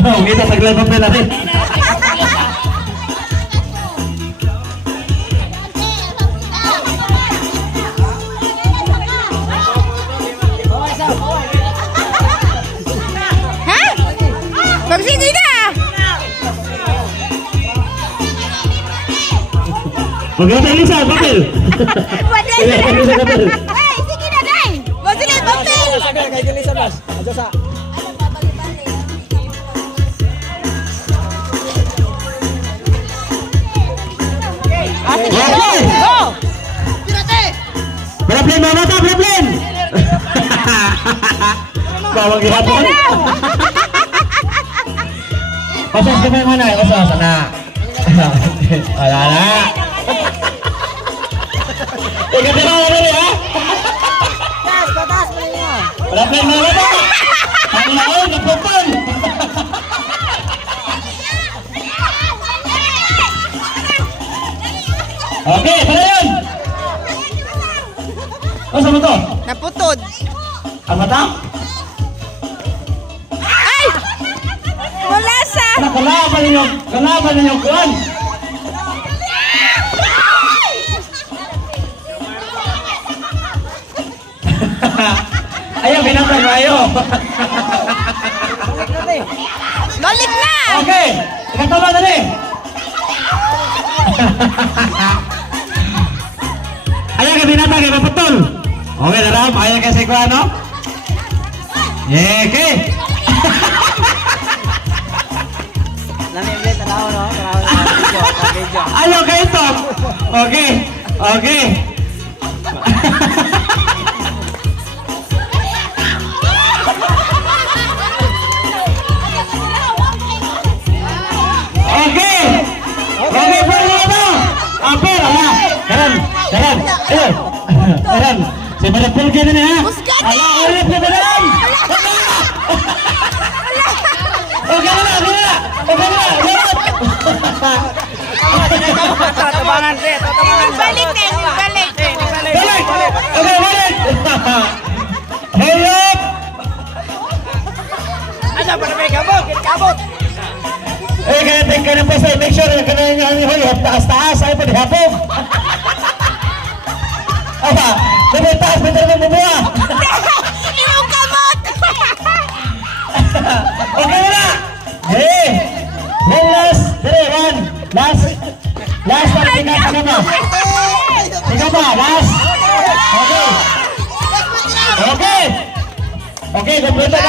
Oh, kita saglan pa pala rin. Ha? Magsindi na! Maganda Lisa, papel. Pwede! Ay, sige na, day! Magsindi, papel! Kay Lisa Bas. Aja sa. Okay. Go! Problem mga bata, problem. Bawang gihapon. Pasas ka may manay, pasas na. Wala na. Ikaw na wala na ha. Batas mo niyo. Problem mga bata. Ang laon, napupon. Okay, para yun. O, saan mo to? Naputod. Ang mata? Ay! Wala sa... Kalaban ninyo kuwan. Ayaw, binatang kayo. Balik na! Okay, ikatama na rin. Ayaw ka binatang, kay maputol. Okay, naram, ayaw ka sa ikuan, no? Yeah, okay. Lami ulit tanaw no. Tanaw video. Ayaw ka ito. Okay, okay. Okay. Okay, pwede na. Apel, ala. Karan. Ayun. Karan. Si Madam Pulga na niya. Musgati! Ala, ulit na Madam. Okay na. Tabangan pre, tabangan. Balik na yun, balik. Balik. Okay, balik. Hey up. Aja para may kabog, kabog. Eh, kaya tingin ka ng pesa. Make sure na kanina yung hoy. Taas-taas. Ay, pwede hapog. Aba, naman taas. Pwede naman bumuha. Iyong kamot! Okay na. Hey. One last. One. Last. Last. Tingnan ka naman. Tingnan ba? Last. Okay. Okay. Okay, kompleto na.